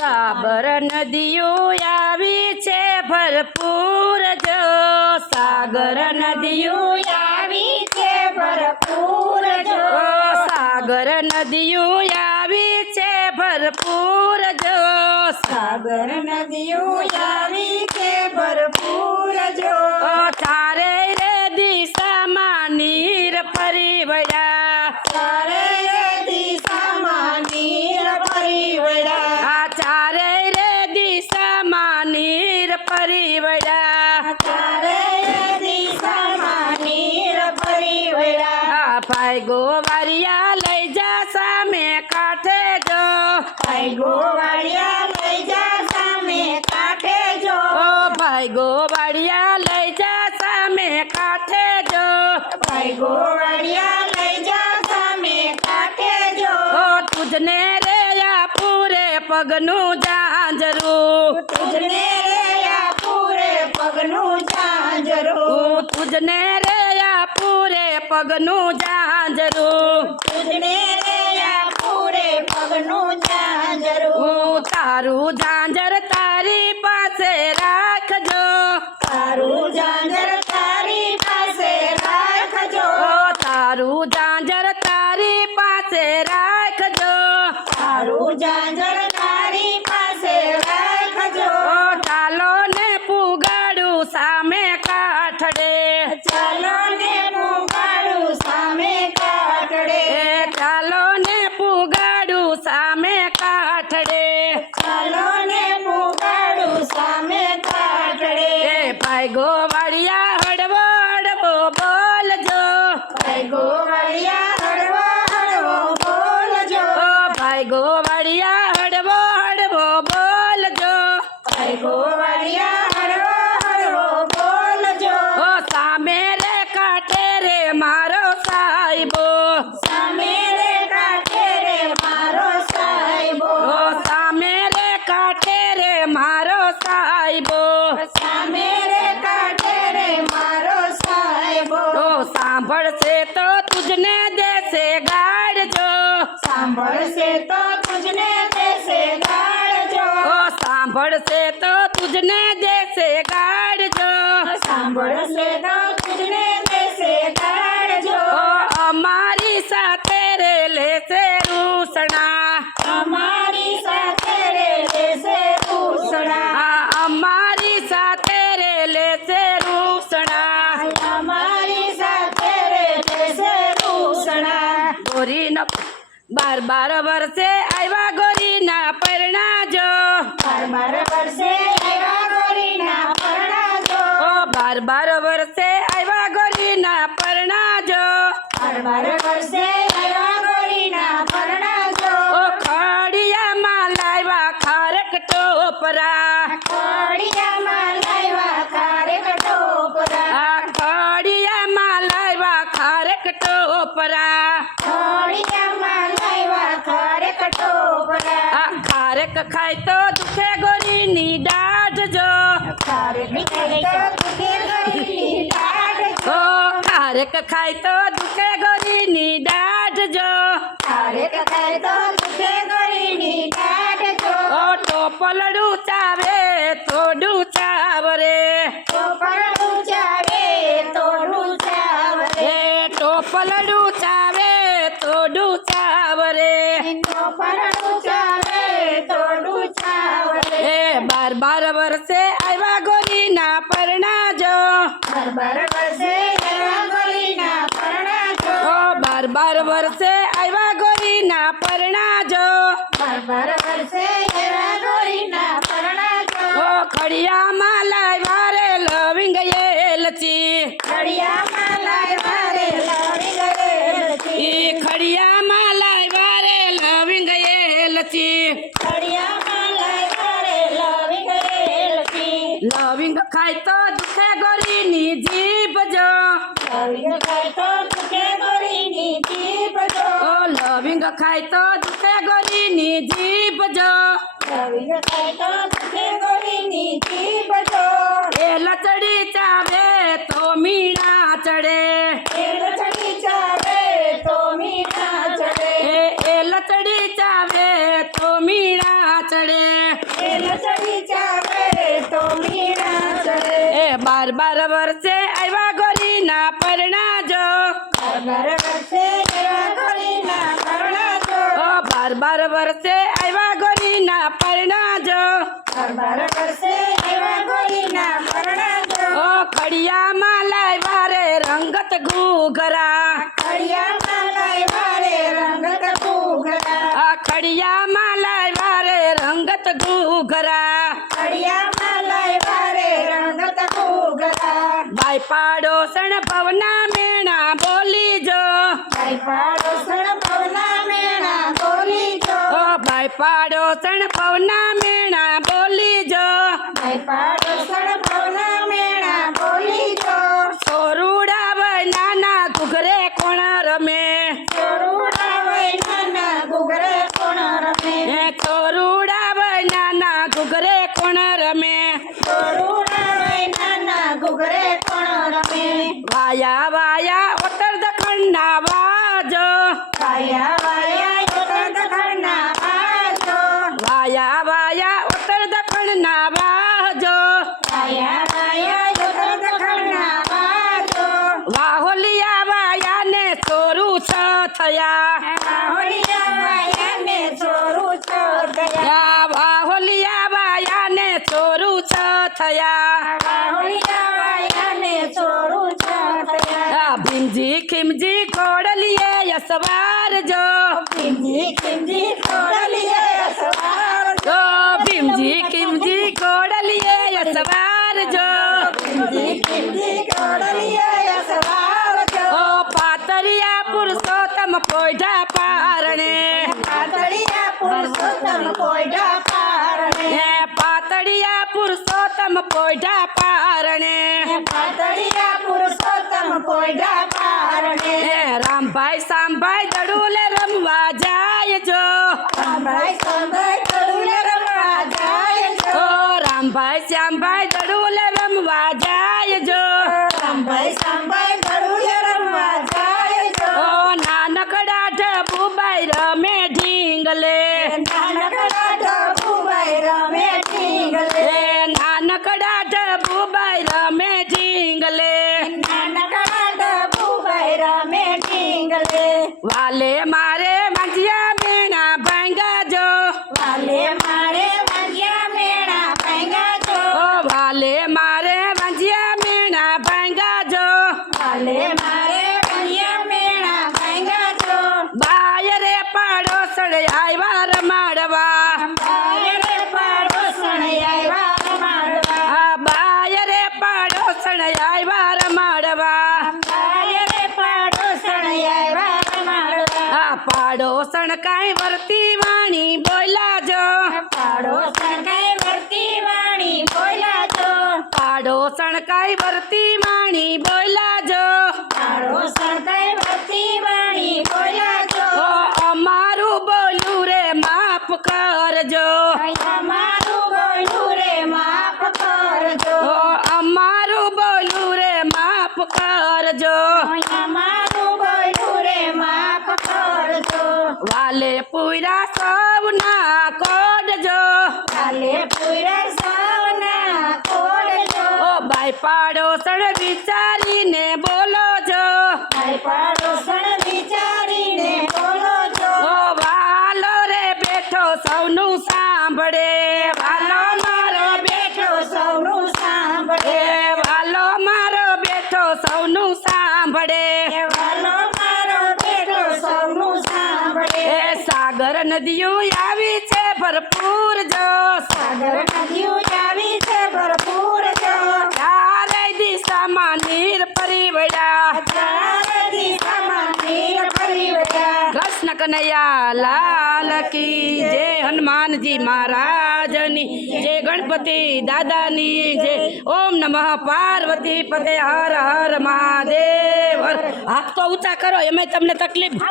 સાબર નદીઓ આવી છે ભરપૂર જો સાગર નદીઓ આવી છે ભરપૂર જો સાગર નદીઓ આવી છે ભરપૂર જો સાગર નદીઓ આવી છે ભરપૂર જો ચાર पाई गोवरिया ले जा सामे काटे जो पाई गोवरिया ले जा सामे काटे जो ओ पाई गोवरिया ले जा सामे काटे जो पाई गोवरिया ले जा सामे काटे जो तुझने रे पूरे पगनू जान जरूर तुझने પગનું જાંઝરો તુજને રે આ પૂરે પગનું જાંઝરો તુજને રે આ પૂરે પગનું જાંઝરો હું તારું જાંઝર તારી પાસે રાખજો તારું જાંઝર તારી પાસે રાખજો ઓ તારું જાંઝર તારી પાસે રાખજો તારું જાંઝર go. से तो तुझने जैसे गाड़ जो सांभर से तो तुझने जैसे गाड़ जो ओ सांभर से तो तुझने जैसे गाड़ जो सांभर से तो हर बार बार से आईवा गोरी ना परना जो हर बार बार से आईवा गोरी ना परना जो ओ बार बार बार से आईवा गोरी ना परना जो हर बार बार से आईवा गोरी ना परना जो ओ खड़िया मा लावा खारक टोपरा खड़िया मा लावा खारक टोपरा आ खड़िया मा लावा खारक टोपरा खड़िया ક્યારેક ખાય તો દુખે ગોરીની દાઢજો ક્યારેક ખાય તો દુખે ગોરીની દાઢજો ઓ ટોપલડું ચાવે થોડું ચાવ રે ટોપલડું ચાવે થોડું ચાવ રે ટોપલડું ચાવે બાર વર્ષે આવ્યા ગોરી ના પરણાજો બાર વર્ષે બાર બાર વર્ષે આવ્યા ગોરી ના પરણાજો બાર બાર લવિંગ ખાય તો દુખે ગોરીની જીભ જો લવિંગ ખાય તો દુખે ગોરીની જીભ જો ઓ લવિંગ ખાય તો દુખે ગોરીની જીભ જો લવિંગ ખાય તો દુખે ગોરીની જીભ જો એ લચડ હરબાર વર્ષે આવ્યા ગોરી ના પરણાજો હરબાર વર્ષે આવ્યા ગોરી ના પરણાજો ઓ ખડિયામાં લાવ્યા રે રંગત ઘૂઘરા જય પાડો સણ પવના મેણા બોલી જો જય પાડો સણ પવના મેણા બોલી જો સોરુડા વય નાના ઘુઘરે કોણ રમે સોરુડા વય નાના ઘુઘરે કોણ રમે સોરુડા વય નાના ઘુઘરે કોણ રમે गया बाहुलिया बाया ने चोरू चौथया बाहुलिया बाया ने चोरू चौथया खिमजी खोड़ जो खिमजी खिमजी કોઈઢા પારણે પાતળિયા પુરુષોત્તમ કોઈઢા પારણે હે પાતળિયા પુરુષોત્તમ કોઈઢા પારણે પાતળિયા પુરુષોત્તમ કોઈઢા પારણે હે રામભાઈ સાંભાઈ દડુલે રમવા જાય જો રામભાઈ સાંભાઈ દડુલે રમવા જાય જો રામભાઈ શ્યામભાઈ દડુલે રમવા જાય જો રામભાઈ નાનકડા ભૂબાઈ રમે ઢીંગલે નાનકડા ભૂબાઈ રમે ઢીંગલે વાલે મારે મંજિયા મેણા ભાંગા જો વાલે મારે મંજિયા મેણા ભાંગા જો ઓ વાલે મારે મંજિયા મેણા ભાંગા જો વાલે મારે पाड़ोसन काय वरती वाणी बोला जो पाड़ोसण काय वरती वाणी बोला जो पाड़ोसण काय वरती वाणी बोला जो पाड़ोसण काय वरती वाणी बोला जो अमारू बोलू रे माफ कर जो अमारू बोलू रे माफ कर जो बोलू रे माफ कर પૂરા સૌના કોડજો કાલે પૂરા સૌના કોડજો ઓ ભાઈ પાડો સણ વિચારીને બોલો જો ભાઈ પાડો સણ વિચારીને બોલો જો ઓ વાલો રે બેઠો સૌનું સાંભળે વાલો મારો બેઠો સૌનું સાંભળે વાલો મારો બેઠો સૌનું સાંભળે વાલો नदियों आवी छे भरपूर जो सागर नदियों आवी छे भरपूर जो चारे दिशा मानीर परिवड़ा चारे दिशा मानीर परिवड़ा कृष्ण कन्हैया लाल की जय हनुमान जी महाराज नी जय गणपति दादा नी जय ओम नमः पार्वती पते हर हर महादेव हाथ तो ऊंचा करो ये मैं तुमने तकलीफ